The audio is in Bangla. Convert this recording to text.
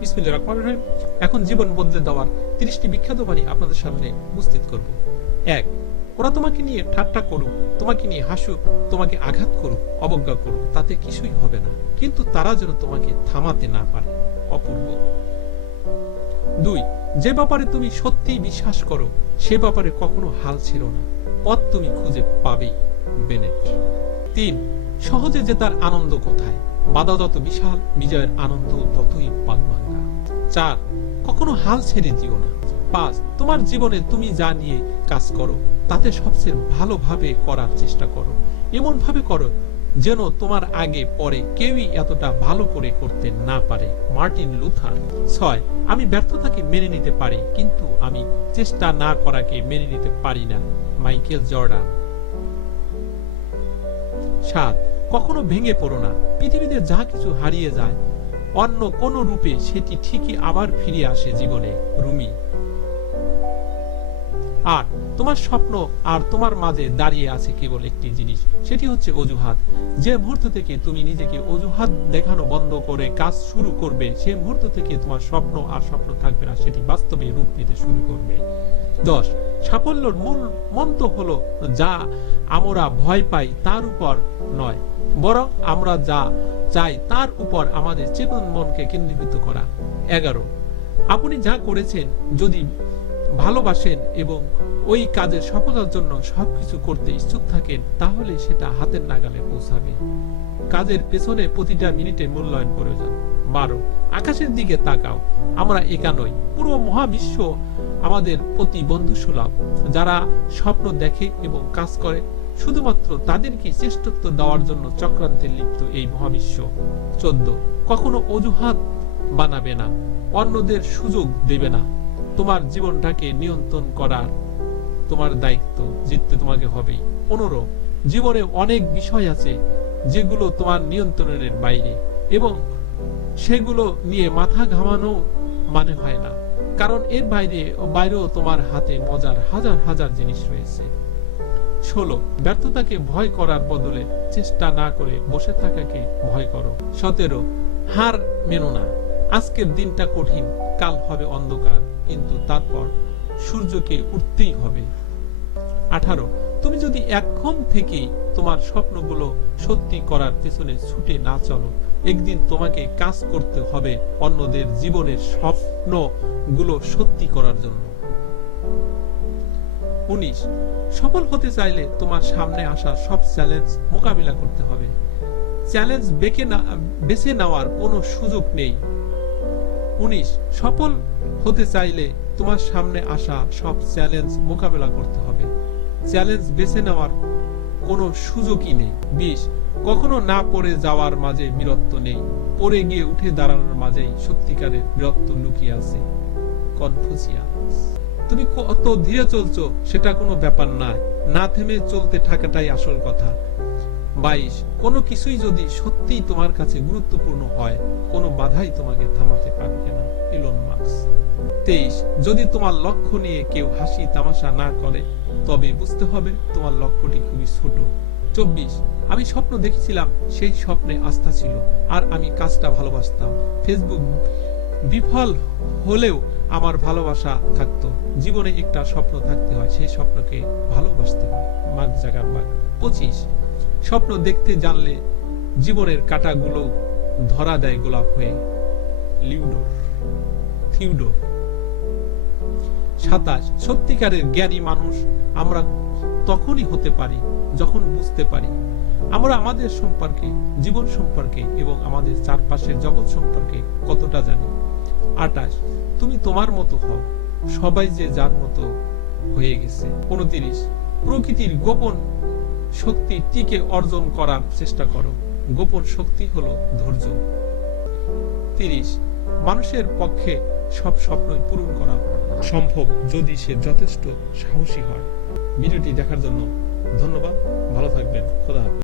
বিসমিল্লাহির রহমানির রহিম। এখন জীবন বদলে দেওয়ার 30টি বিখ্যাত বাণী আপনাদের সামনে উপস্থিত করব। 1, ওরা তোমাকে নিয়ে ঠাট্টা করুক, তোমাকে নিয়ে হাসুক, তোমাকে আঘাত করুক, অবজ্ঞা করুক, তাতে কিছুই হবে না, কিন্তু তারা যেন তোমাকে থামাতে না পারে। অপূর্ব। 2, যে ব্যাপারে তুমি সত্যি বিশ্বাস করো সে ব্যাপারে কখনো হাল ছেড়ো না, পথ তুমি খুঁজে পাবেই। বেনেট। 3, সহজে জেতার আনন্দ কোথায়, বাধা যত বিশাল বিজয়ের আনন্দ ততই বাগমাঙ্গা। 4, কখনো হাল ছেড়ে দিও না। 5, তোমার জীবনে তুমি যা নিয়ে কাজ করো তাতে সবচেয়ে ভালোভাবে করার চেষ্টা করো, এমন ভাবে করো যেন তোমার আগে পরে কেউই এতটা ভালো করে করতে না পারে। Martin Luther. 6, আমি ব্যর্থতাকে মেনে নিতে পারি কিন্তু আমি চেষ্টা না করাকে মেনে নিতে পারি না। Michael Jordan. 7, কখনো ভেঙে পড়ো না, পৃথিবীতে যা কিছু হারিয়ে যায় অন্য কোন রূপে সেটি ঠিকই আবার ফিরে আসে জীবনে। রুমি। 8, তোমার স্বপ্ন আর তোমার মাঝে দাঁড়িয়ে আছে কেবল একটি জিনিস, সেটি হচ্ছে অজুহাত। যে মুহূর্ত থেকে তুমি নিজেকে অজুহাত দেখানো বন্ধ করে কাজ শুরু করবে সে মুহূর্ত থেকে তোমার স্বপ্ন আর স্বপ্ন থাকবে না, সেটি বাস্তবে রূপ নিতে শুরু করবে। 10, সাফল্যের মূল মন্ত্র হলো যা আমরা ভয় পাই তার উপর নয়, বরং আমরা যা চাই তার উপর আমাদের চেতন মনকে কেন্দ্রীভূত করা। 11, আপনি যা করেছেন যদি ভালোবাসেন এবং ওই কাজের সফলতার জন্য সবকিছু করতে ইচ্ছুক থাকেন তাহলে সেটা হাতের নাগালে পৌঁছাবে। কাজের পেছনে প্রতিটা মিনিটে মূল্যায়ন প্রয়োজন। 12, আকাশের দিকে তাকাও, আমরা একা নই, পুরো মহাবিশ্ব আমাদের প্রতি বন্ধুসুলভ। যারা স্বপ্ন দেখে এবং কাজ করে শুধুমাত্র তাদেরকে শ্রেষ্ঠত্ব দেওয়ার জন্য চক্রান্তে লিপ্ত এই মহাবিশ্ব। 14, কখনো অজুহাত বানাবে না, অন্যদের সুযোগ দেবে না, তোমার জীবনটাকে নিয়ন্ত্রণ করার তোমার দায়িত্ব, জিততে তোমাকে হবেই। 15, জীবনে অনেক বিষয় আছে যেগুলো তোমার নিয়ন্ত্রণের বাইরে এবং সেগুলো নিয়ে মাথা ঘামানো মানে হয় না, কারণ এর বাইরেও তোমার হাতে মজার হাজার হাজার জিনিস রয়েছে। 16, ব্যর্থতাকে ভয় করার বদলে চেষ্টা না করে বসে থাকাকে ভয় করো। 17, হার মেনো না, আজকের দিনটা কঠিন, কাল হবে অন্ধকার, কিন্তু তারপর সূর্যকে উঠতেই হবে। 18, তুমি যদি এখন থেকেই তোমার স্বপ্নগুলো সত্যি করার পেছনে ছুটে না চলো একদিন তোমাকে কাজ করতে হবে অন্যদের জীবনের স্বপ্নগুলো সত্যি করার জন্য। 19, সফল হতে চাইলে তোমার সামনে আসা সব চ্যালেঞ্জ মোকাবিলা করতে হবে, চ্যালেঞ্জ বেছে নেওয়ার কোনো সুযোগ নেই। 19, সফল হতে চাইলে তোমার সামনে আসা সব চ্যালেঞ্জ মোকাবেলা করতে হবে, চ্যালেঞ্জ বেছে নেওয়ার কোনো সুযোগই নেই। 20, কখনো না পড়ে যাওয়ার মাঝে বীরত্ব নেই, পড়ে গিয়ে উঠে দাঁড়ানোর মাঝেই সত্যিকারের বীরত্ব লুকিয়ে আছে। কনফুসিয়াস। তুমি কত ধীরে চলছো সেটা কোনো ব্যাপার নয়, না থেমে চলতে থাকাটাই আসল কথা। 22, কোনো কিছুই যদি সত্যিই তোমার কাছে গুরুত্বপূর্ণ হয় কোনো বাধাই তোমাকে থামাতে পারবে না। Elon Musk. 23, যদি তোমার লক্ষ্য নিয়ে কেউ হাসি তামাশা না করে তবে বুঝতে হবে তোমার লক্ষ্যটি খুবই ছোট। 24, আমি স্বপ্ন দেখেছিলাম, সেই স্বপ্নে আস্থা ছিল আর আমি কাজটা ভালোবাসতাম। ফেসবুক বিফল হলেও আমার ভালোবাসা থাকতো। জীবনে একটা স্বপ্ন থাকতে হয়, সেই স্বপ্নকে ভালোবাসতে হয়। Mark Zuckerberg. 25, স্বপ্ন দেখতে জানলে জীবনের কাঁটাগুলো ধরা দেয় গোলাপ হয়ে। থিওডোর। 27, সত্যিকারের জ্ঞানী মানুষ আমরা তখনই হতে পারি যখন বুঝতে পারি আমরা আমাদের সম্পর্কে, জীবন সম্পর্কে এবং আমাদের চারপাশের জগৎ সম্পর্কে কতটা জানি। 28, তুমি তোমার মতো হও, সবাই যে যার মতো হয়ে গেছে। 29, প্রকৃতির গোপন শক্তি টিকে অর্জন করার চেষ্টা করো, গোপন শক্তি হলো ধৈর্য। 30, মানুষের পক্ষে সব স্বপ্নই পূরণ করা সম্ভব যদি সে যথেষ্ট সাহসী হয়। ভিডিওটি দেখার জন্য ধন্যবাদ, ভালো থাকবেন, খোদা হাফেজ।